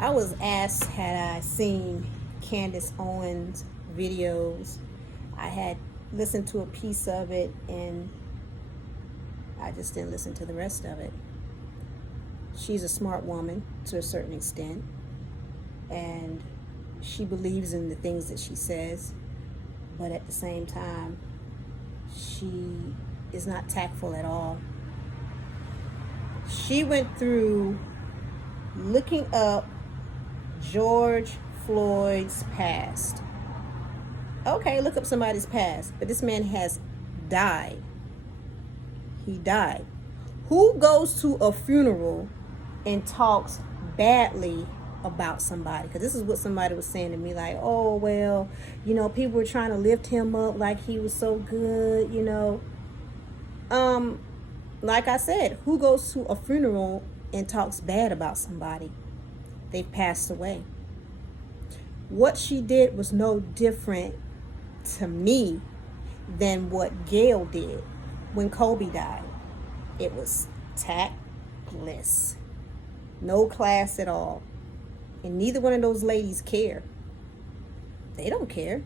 I was asked had I seen Candace Owens' videos. I had listened to a piece of it and I just didn't listen to the rest of it. She's a smart woman to a certain extent, and she believes in the things that she says, but at the same time, she is not tactful at all. She went through looking up George Floyd's past. Okay, look up somebody's past, but this man has died. He died. Who goes to a funeral and talks badly about somebody? Because this is what somebody was saying to me, like, oh, well, people were trying to lift him up like he was so good, like I said, who goes to a funeral and talks bad about somebody? They've passed away. What she did was no different to me than what Gayle did when Kobe died. It was tactless. No class at all. And neither one of those ladies care. They don't care.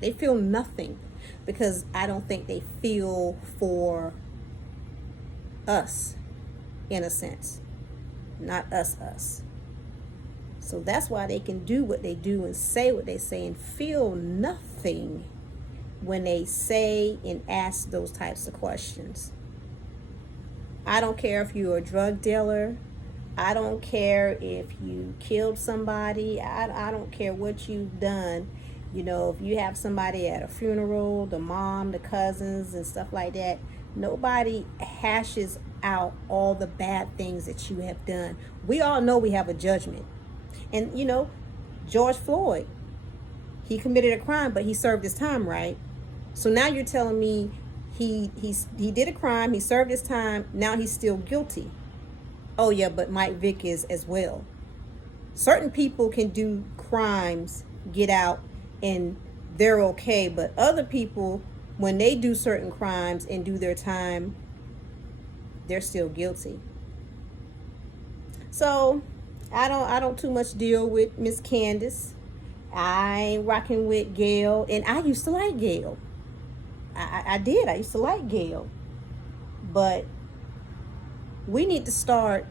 They feel nothing, because I don't think they feel for us, in a sense. Not us. So that's why they can do what they do and say what they say and feel nothing when they say and ask those types of questions. I don't care if you're a drug dealer. I don't care if you killed somebody. I don't care what you've done. If you have somebody at a funeral, the mom, the cousins, and stuff like that, nobody hashes out all the bad things that you have done. We all know we have a judgment. And, George Floyd, he committed a crime, but he served his time, right? So now you're telling me he did a crime, he served his time, now he's still guilty. Oh yeah, but Mike Vick is as well. Certain people can do crimes, get out, and they're okay, but other people, when they do certain crimes and do their time, they're still guilty. So I don't too much deal with Miss Candace. I ain't rocking with Gayle, and I used to like Gayle. I did. I used to like Gayle. But we need to start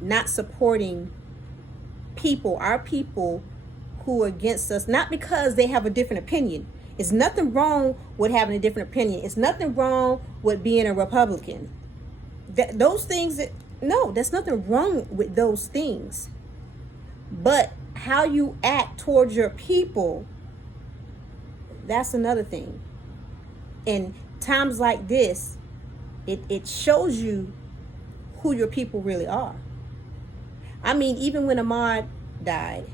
not supporting our people who are against us, not because they have a different opinion. It's nothing wrong with having a different opinion. It's nothing wrong with being a Republican. There's nothing wrong with those things. But how you act towards your people, that's another thing. And times like this, it shows you who your people really are. I mean, even when Ahmaud died,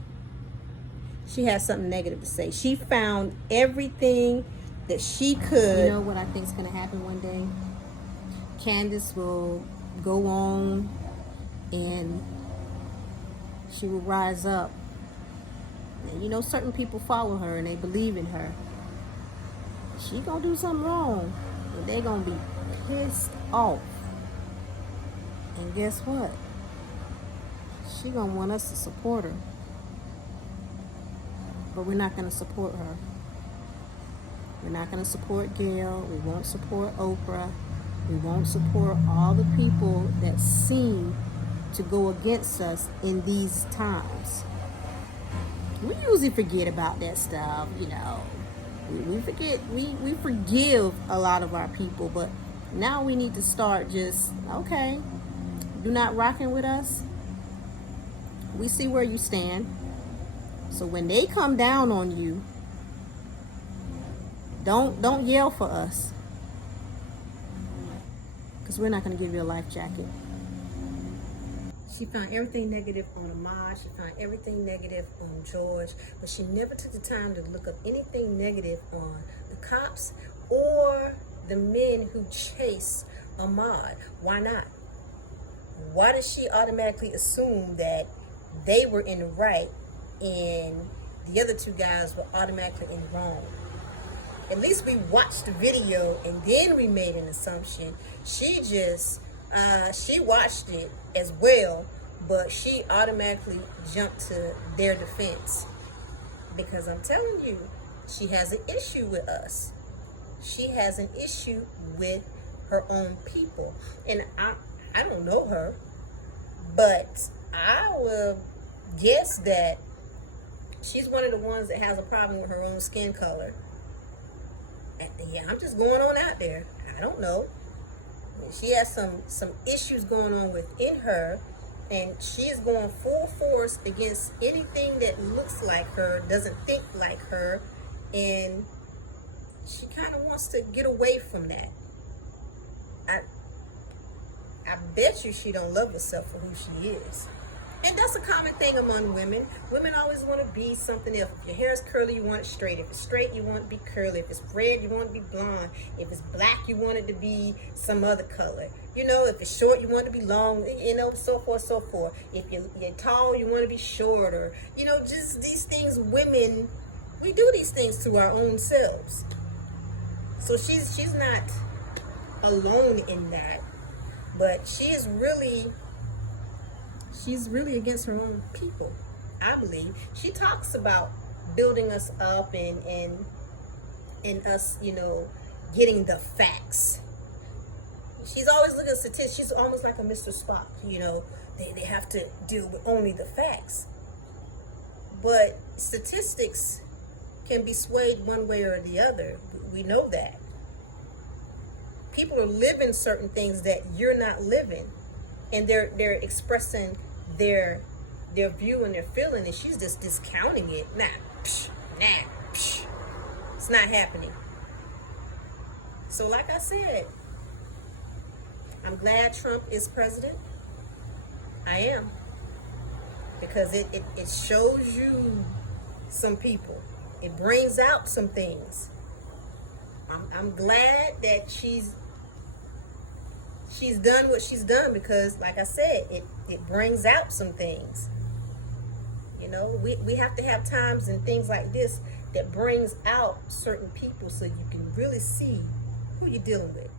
she had something negative to say. She found everything that she could. You know what I think is going to happen one day? Candace will go on and she will rise up. And certain people follow her and they believe in her. She gonna do something wrong and they gonna be pissed off. And guess what? She gonna want us to support her. But we're not gonna support her. We're not gonna support Gayle. We won't support Oprah. We won't support all the people that seem to go against us in these times. We usually forget about that stuff, We forget, we forgive a lot of our people, but now we need to start just, okay, you're not rocking with us. We see where you stand. So when they come down on you, don't yell for us, because we're not going to give you a life jacket. She found everything negative on Ahmaud. She found everything negative on George, but she never took the time to look up anything negative on the cops or the men who chase Ahmaud. Why not? Why does she automatically assume that they were in the right and the other two guys were automatically in the wrong? At least we watched the video and then we made an assumption. She watched it as well, But she automatically jumped to their defense because I'm telling you, she has an issue with us. She has an issue with her own people. And I don't know her, but I will guess that she's one of the ones that has a problem with her own skin color. And yeah, I'm just going on out there. I don't know. She has some issues going on within her, and she is going full force against anything that looks like her, doesn't think like her, and she kind of wants to get away from that. I bet you she don't love herself for who she is. And that's a common thing among women. Women always want to be something else. If your hair is curly, you want it straight. If it's straight, you want it to be curly. If it's red, you want it to be blonde. If it's black, you want it to be some other color. You know, if it's short, you want it to be long, you know, so forth, so forth. If you're tall, you want to be shorter. You know, just these things, women, we do these things to our own selves. So she's not alone in that. But she's really against her own people, I believe. She talks about building us up and us, you know, getting the facts. She's always looking at statistics. She's almost like a Mr. Spock, you know. They have to deal with only the facts. But statistics can be swayed one way or the other. We know that. People are living certain things that you're not living, and they're expressing their view and their feeling, and she's just discounting it. It's not happening. So like I said, I'm glad Trump is president. I am, because it shows you some people. It brings out some things. I'm glad that she's done what she's done, because like I said, it brings out some things. You know, we have to have times and things like this that brings out certain people so you can really see who you're dealing with.